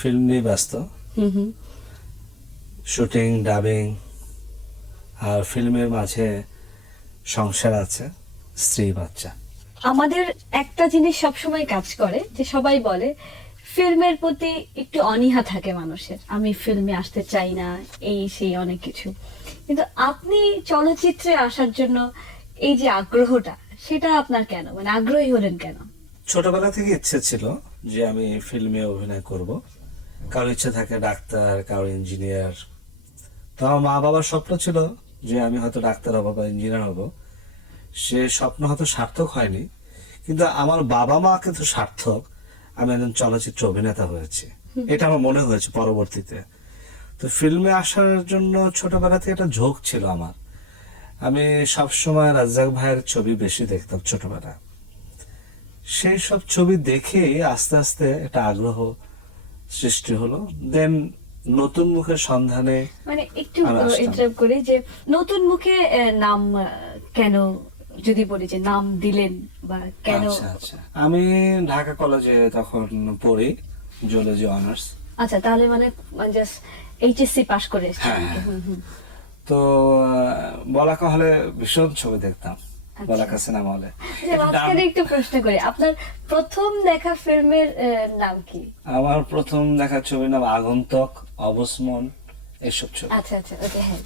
Film নিয়ে ব্যস্ত, shooting, dubbing, আর ফিল্মের মাঝে সংসার আছে, স্ত্রী, বাচ্চা। আমাদের একটা জিনিস সবসময় কাজ করে, যে সবাই বলে ফিল্মের প্রতি একটু অনীহা থাকে মানুষের, আমি ফিল্মে আসতে চাই না, এই সেই অনেক কিছু। কিন্তু আপনি চলচ্চিত্রে আসার জন্য এই যে আগ্রহটা, সেটা আপনার কেন, মানে আগ্রহী হলেন কেন? ছোটবেলা থেকে ইচ্ছে ছিল যে আমি ফিল্মে অভিনয় করব। কারোর ইচ্ছে থাকে ডাক্তার, কারোর ইঞ্জিনিয়ার। তো আমার মা বাবার স্বপ্ন ছিল যে আমি হয়তো ডাক্তার হব বা ইঞ্জিনিয়ার হব। সে স্বপ্ন হয়তো সার্থক হয়নি, কিন্তু আমার বাবা মা কিন্তু সার্থক, আমি একজন চলচ্চিত্র অভিনেতা হয়েছি, এটা আমার মনে হয়েছে পরবর্তীতে। তো ফিল্মে আসার জন্য ছোটবেলা থেকে একটা ঝোঁক ছিল আমার। আমি সবসময় রাজ্জাক ভাইয়ের ছবি বেশি দেখতাম ছোটবেলা। সেই সব ছবি দেখে আস্তে আস্তে একটা আগ্রহ সৃষ্টি হলো। দেন নতুন মুখের সন্ধানে মানে একটু আমি আসতাম। ইন্টারাপ্ট করি, যে নতুন মুখে নাম কেন, যদি বলি যে নাম দিলেন বা কেন? আচ্ছা আচ্ছা, আমি ঢাকা কলেজে তখন পড়ি, জুলজি অনার্স। আচ্ছা, তাহলে মানে জাস্ট এইচএসসি পাশ করে এসেছেন হ্যাঁ, নাকি? হ্যাঁ। তো বলাকা হলে ভীষণ ছবি দেখতাম, বলাকা সিনেমা হলে। যে মাঝখানে একটু প্রশ্ন করি, আপনার প্রথম দেখা ফিল্মের নাম কি? আমার প্রথম দেখা ছবির নাম আগন্তুক, অবসমন, এসব ছবি। আচ্ছা আচ্ছা, ওকে, হ্যাঁ।